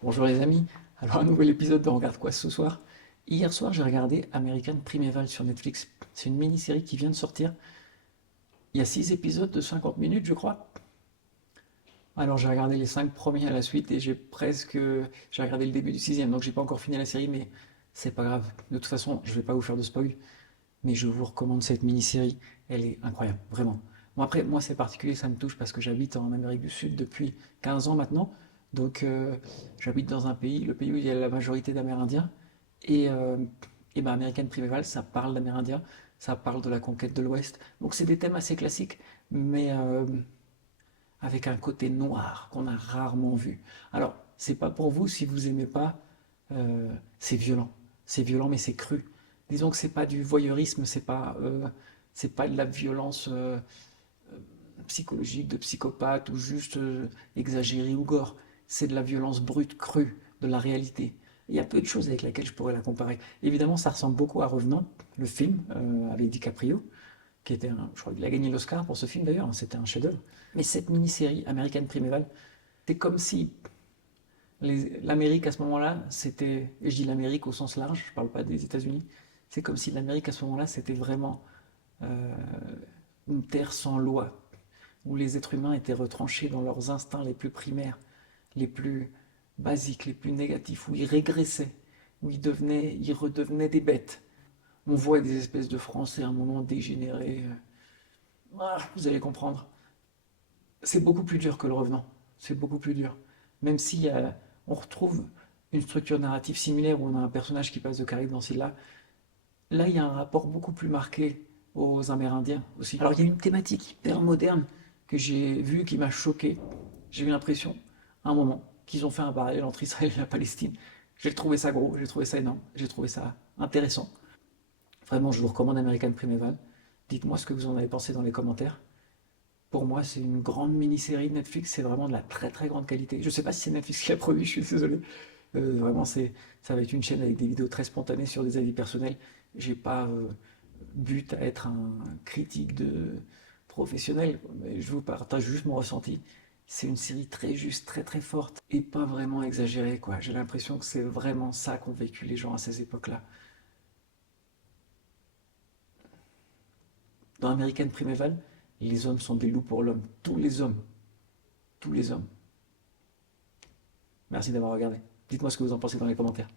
Bonjour les amis, alors un nouvel épisode de Regarde quoi ce soir. Hier soir j'ai regardé American Primeval sur Netflix. C'est une mini-série qui vient de sortir. Il y a 6 épisodes de 50 minutes je crois. Alors j'ai regardé les 5 premiers à la suite et j'ai regardé le début du sixième, donc j'ai pas encore fini la série, mais c'est pas grave. De toute façon je vais pas vous faire de spoil, mais je vous recommande cette mini-série. Elle est incroyable, vraiment. Bon après moi c'est particulier, ça me touche parce que j'habite en Amérique du Sud depuis 15 ans maintenant. Donc j'habite dans un pays, le pays où il y a la majorité d'Amérindiens. Et, euh, et ben American Primeval, ça parle d'Amérindiens, ça parle de la conquête de l'Ouest. Donc c'est des thèmes assez classiques, mais avec un côté noir qu'on a rarement vu. Alors, c'est pas pour vous si vous aimez pas, c'est violent. C'est violent, mais c'est cru. Disons que c'est pas du voyeurisme, c'est pas de la violence psychologique de psychopathe ou juste exagérée ou gore. C'est de la violence brute, crue, de la réalité. Il y a peu de choses avec lesquelles je pourrais la comparer. Évidemment, ça ressemble beaucoup à Revenant, le film avec DiCaprio, qui était je crois qu'il a gagné l'Oscar pour ce film d'ailleurs, hein, c'était un chef-d'œuvre. Mais cette mini-série American Primeval, c'est comme si l'Amérique à ce moment-là, c'était, et je dis l'Amérique au sens large, je ne parle pas des États-Unis, c'est comme si l'Amérique à ce moment-là, c'était vraiment euh, une terre sans loi, où les êtres humains étaient retranchés dans leurs instincts les plus primaires, les plus basiques, les plus négatifs, où ils régressaient, où ils redevenaient des bêtes. On voit des espèces de Français à un moment dégénérés. Vous allez comprendre. C'est beaucoup plus dur que le Revenant. C'est beaucoup plus dur. Même si on retrouve une structure narrative similaire où on a un personnage qui passe de Caraïbes dans Scylla, là il y a un rapport beaucoup plus marqué aux Amérindiens aussi. Alors il y a une thématique hyper moderne que j'ai vue qui m'a choqué. J'ai eu l'impression, à un moment, qu'ils ont fait un parallèle entre Israël et la Palestine. J'ai trouvé ça gros, j'ai trouvé ça énorme, j'ai trouvé ça intéressant. Vraiment, je vous recommande American Primeval. Dites-moi ce que vous en avez pensé dans les commentaires. Pour moi, c'est une grande mini-série de Netflix, c'est vraiment de la très très grande qualité. Je ne sais pas si c'est Netflix qui a produit, je suis désolé. Vraiment, ça va être une chaîne avec des vidéos très spontanées sur des avis personnels. J'ai pas but à être un critique de professionnel, mais je vous partage juste mon ressenti. C'est une série très juste, très très forte et pas vraiment exagérée, quoi. J'ai l'impression que c'est vraiment ça qu'ont vécu les gens à ces époques-là. Dans American Primeval, les hommes sont des loups pour l'homme. Tous les hommes. Tous les hommes. Merci d'avoir regardé. Dites-moi ce que vous en pensez dans les commentaires.